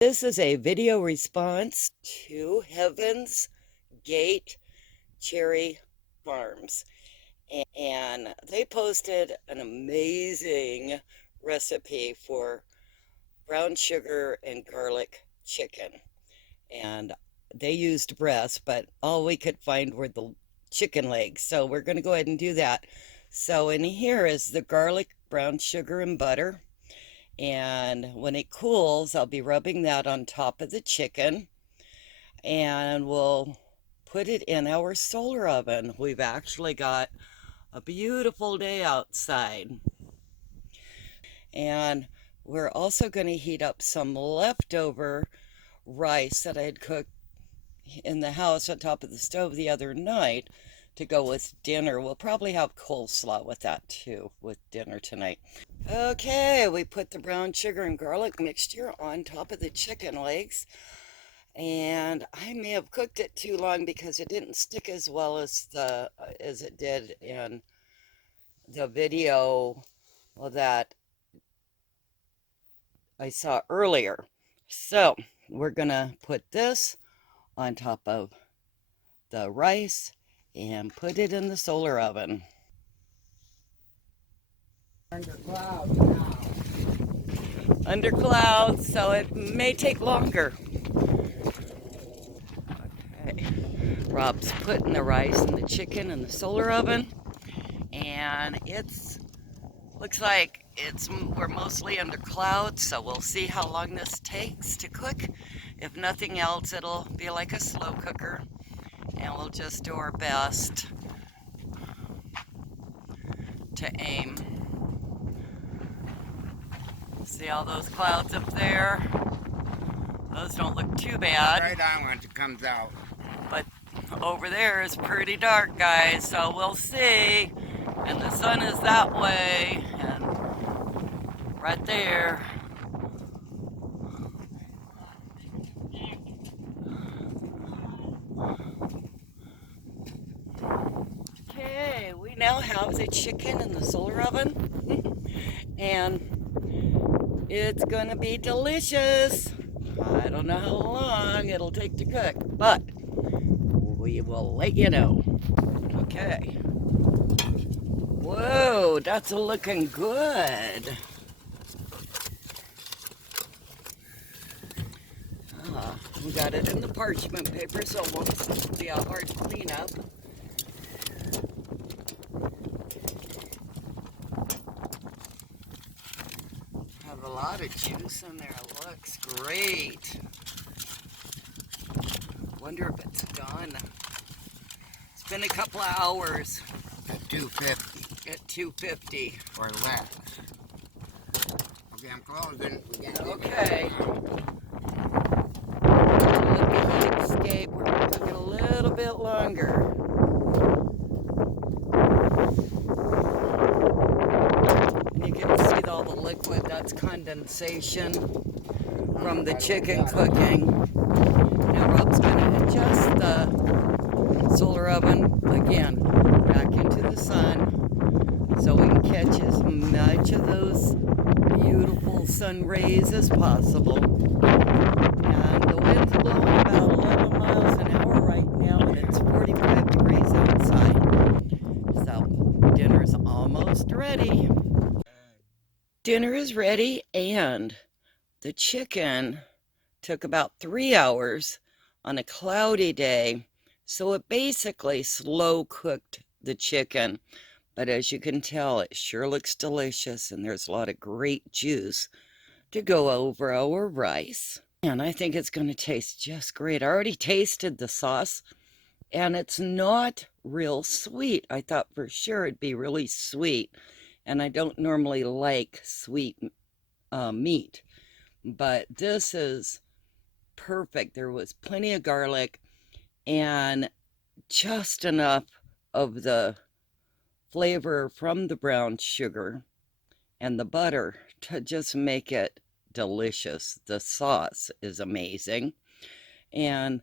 This is a video response to Heaven's Gate Cherry Farms. And they posted an amazing recipe for brown sugar and garlic chicken. And they used breast, but all we could find were the chicken legs. So we're going to go ahead and do that. So in here is the garlic, brown sugar, and butter. And when it cools, I'll be rubbing that on top of the chicken, and we'll put it in our solar oven. We've actually got a beautiful day outside. And we're also going to heat up some leftover rice that I had cooked in the house on top of the stove the other night to go with dinner. We'll probably have coleslaw with that too, with dinner tonight. Okay, we put the brown sugar and garlic mixture on top of the chicken legs. And I may have cooked it too long because it didn't stick as well as it did in the video that I saw earlier. So we're gonna put this on top of the rice and put it in the solar oven. Under clouds now. Under clouds, so it may take longer. Okay, Rob's putting the rice and the chicken in the solar oven, and looks like we're mostly under clouds, so we'll see how long this takes to cook. If nothing else, it'll be like a slow cooker, and we'll just do our best to aim. See all those clouds up there? Those don't look too bad. Right on once it comes out. But over there is pretty dark, guys, so we'll see. And the sun is that way, and right there. Okay, we now have the chicken in the solar oven, and it's gonna be delicious. I don't know how long it'll take to cook, but we will let you know. Okay. Whoa, that's looking good. We got it in the parchment paper, so it won't be a hard cleanup. Have a lot of juice in there. Looks great. Wonder if it's done. It's been a couple of hours. At 250 At 250 or less. Okay, I'm closing. Okay. Let the heat escape. We're going to cook it a little bit longer. And you can see all the liquid. That's condensation from the chicken cooking. Now Rob's going to adjust the solar oven again back into the sun so we can catch as much of those beautiful sun rays as possible. And the wind's blowing about 11 miles an hour right now, and it's 45 degrees outside. So dinner's almost ready. Dinner is ready, and the chicken took about 3 hours on a cloudy day, so it basically slow cooked the chicken. But as you can tell, it sure looks delicious, and there's a lot of great juice to go over our rice. And I think it's going to taste just great. I already tasted the sauce, and it's not real sweet. I thought for sure it'd be really sweet, and I don't normally like sweet meat. But this is perfect. There was plenty of garlic and just enough of the flavor from the brown sugar and the butter to just make it delicious. The sauce is amazing, and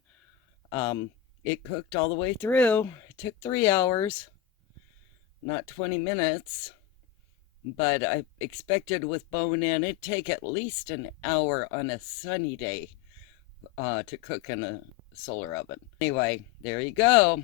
it cooked all the way through. It took 3 hours, not 20 minutes, but I expected with bone in, it'd take at least an hour on a sunny day to cook in a solar oven. Anyway, there you go.